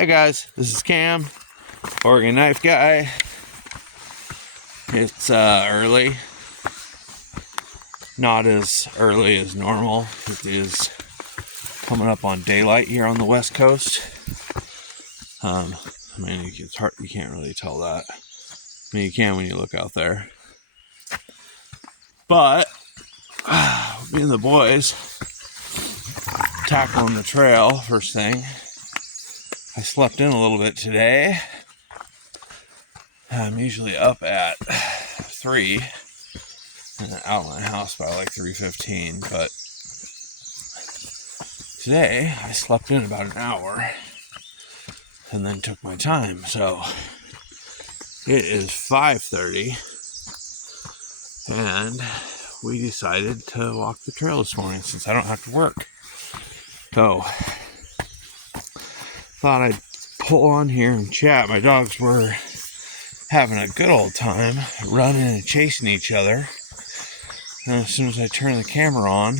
Hey guys, this is Cam, Oregon Knife Guy. It's early. Not as early as normal. It is coming up on daylight here on the West Coast. I mean, it's hard, you can't really tell that. I mean, you can when you look out there. But, me and the boys tackling the trail first thing. I slept in a little bit today. I'm usually up at 3 and out of my house by like 3:15, but today I slept in about an hour and then took my time. So it is 5:30 and we decided to walk the trail this morning since I don't have to work. So thought I'd pull on here and chat. My dogs were having a good old time running and chasing each other. And as soon as I turned the camera on,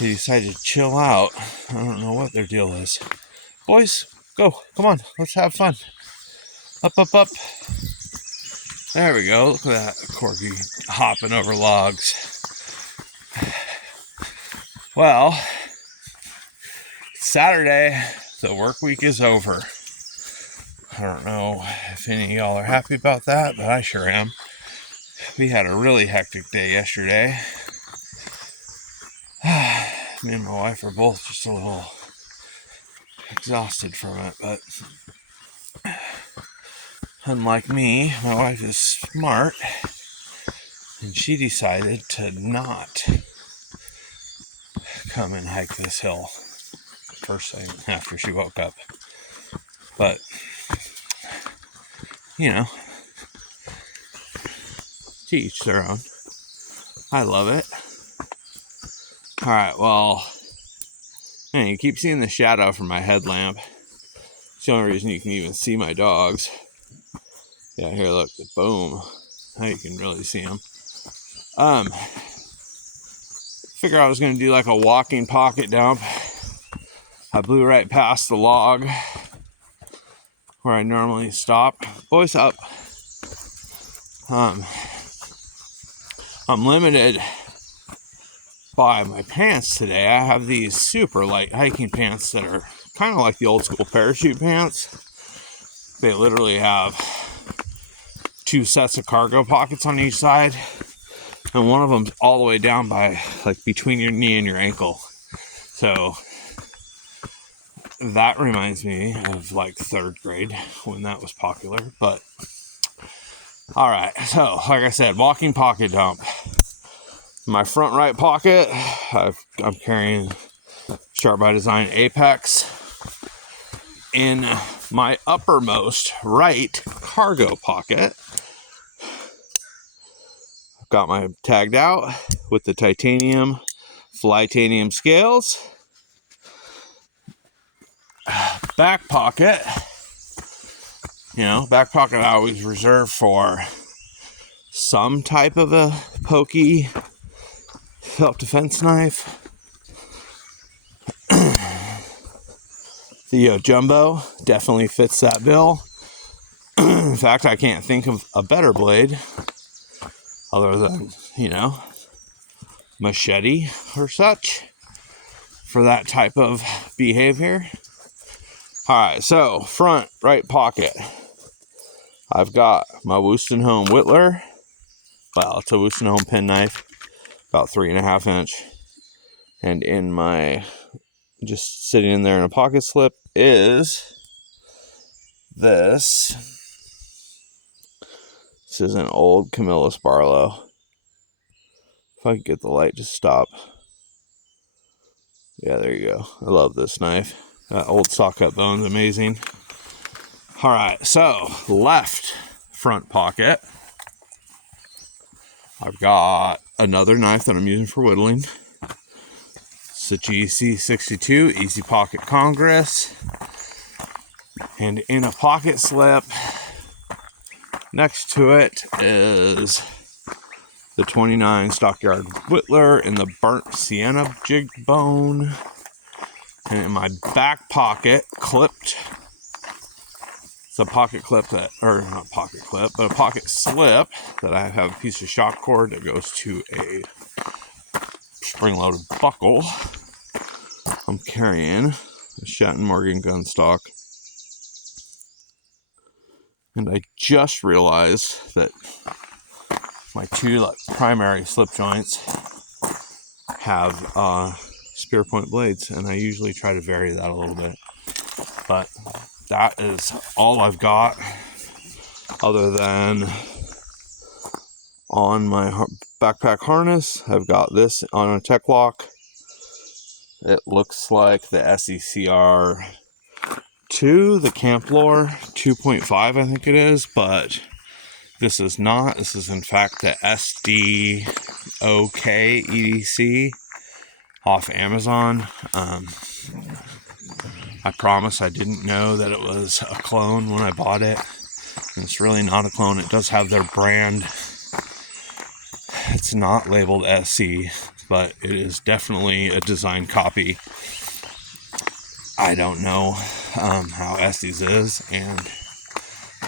they decided to chill out. I don't know what their deal is. Boys, go. Come on. Let's have fun. Up, up, up. There we go. Look at that Corgi hopping over logs. Well, it's Saturday. The work week is over. I don't know if any of y'all are happy about that, but I sure am. We had a really hectic day yesterday. Me and my wife are both just a little exhausted from it, but unlike me, my wife is smart, and she decided to not come and hike this hill first thing after she woke up. But, you know, to each their own. I love it. Alright, well, man, you keep seeing the shadow from my headlamp. It's the only reason you can even see my dogs. Yeah, here, look, boom. Now you can really see them. Figure I was going to do like a walking pocket dump. I blew right past the log where I normally stop. Boys up. I'm limited by my pants today. I have these super light hiking pants that are kind of like the old school parachute pants. They literally have 2 sets of cargo pockets on each side, and one of them's all the way down by like between your knee and your ankle. So that reminds me of like 3rd grade when that was popular. But all right, so like I said, walking pocket dump. In my front right pocket, I'm carrying Sharp by Design Apex. In my uppermost right cargo pocket, I've got my tagged out with the titanium Flytanium scales. Back pocket, back pocket I always reserve for some type of a pokey self-defense knife. The Jumbo definitely fits that bill. In fact, I can't think of a better blade other than, machete or such for that type of behavior. Alright, so front right pocket, I've got my Wustenholm Whittler. Well, it's a Wustenholm penknife, about 3.5 inch. And in my, just sitting in there in a pocket slip, is this. This is an old Camillus Barlow. If I could get the light to stop. Yeah, there you go. I love this knife. That old saw cut bone's amazing. Alright, so left front pocket, I've got another knife that I'm using for whittling. It's a GC62 Easy Pocket Congress. And in a pocket slip next to it is the 29 Stockyard Whittler in the burnt sienna jigged bone. And in my back pocket, clipped, it's a pocket clip that, or not pocket clip, but a pocket slip that I have a piece of shock cord that goes to a spring-loaded buckle. I'm carrying a Shatton Morgan gun stock. And I just realized that my two primary slip joints have spear point blades, and I usually try to vary that a little bit. But that is all I've got, other than on my backpack harness, I've got this on a tech lock. It looks like the SECR 2, the Camp Lore 2.5, I think it is, but this is not. This is in fact the SDOK EDC off Amazon. I promise I didn't know that it was a clone when I bought it. And it's really not a clone. It does have their brand. It's not labeled SC, but it is definitely a design copy. I don't know how SC's is, and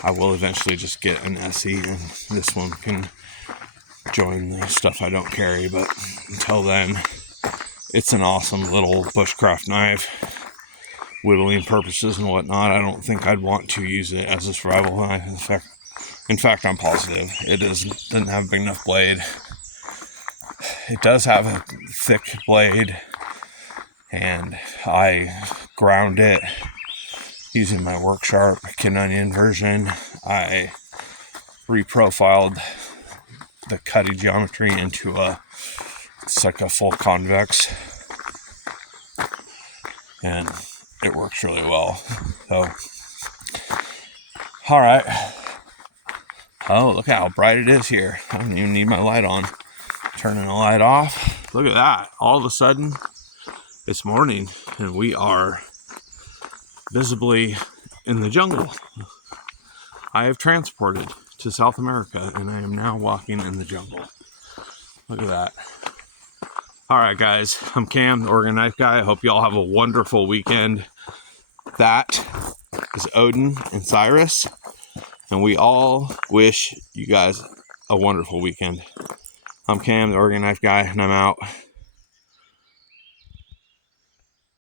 I will eventually just get an SE, and this one can join the stuff I don't carry. But until then, it's an awesome little bushcraft knife, whittling purposes and whatnot. I don't think I'd want to use it as a survival knife. In fact, I'm positive it doesn't have a big enough blade. It does have a thick blade, and I ground it using my Worksharp Kin Onion version. I reprofiled the cutting geometry into it's like a full convex, and it works really well. So, all right. Oh, look how bright it is here. I don't even need my light on. Turning the light off. Look at that. All of a sudden, it's morning, and we are visibly in the jungle. I have transported to South America, and I am now walking in the jungle. Look at that. All right, guys. I'm Cam, the Oregon Knife Guy. I hope you all have a wonderful weekend. That is Odin and Cyrus, and we all wish you guys a wonderful weekend. I'm Cam, the Oregon Knife Guy, and I'm out.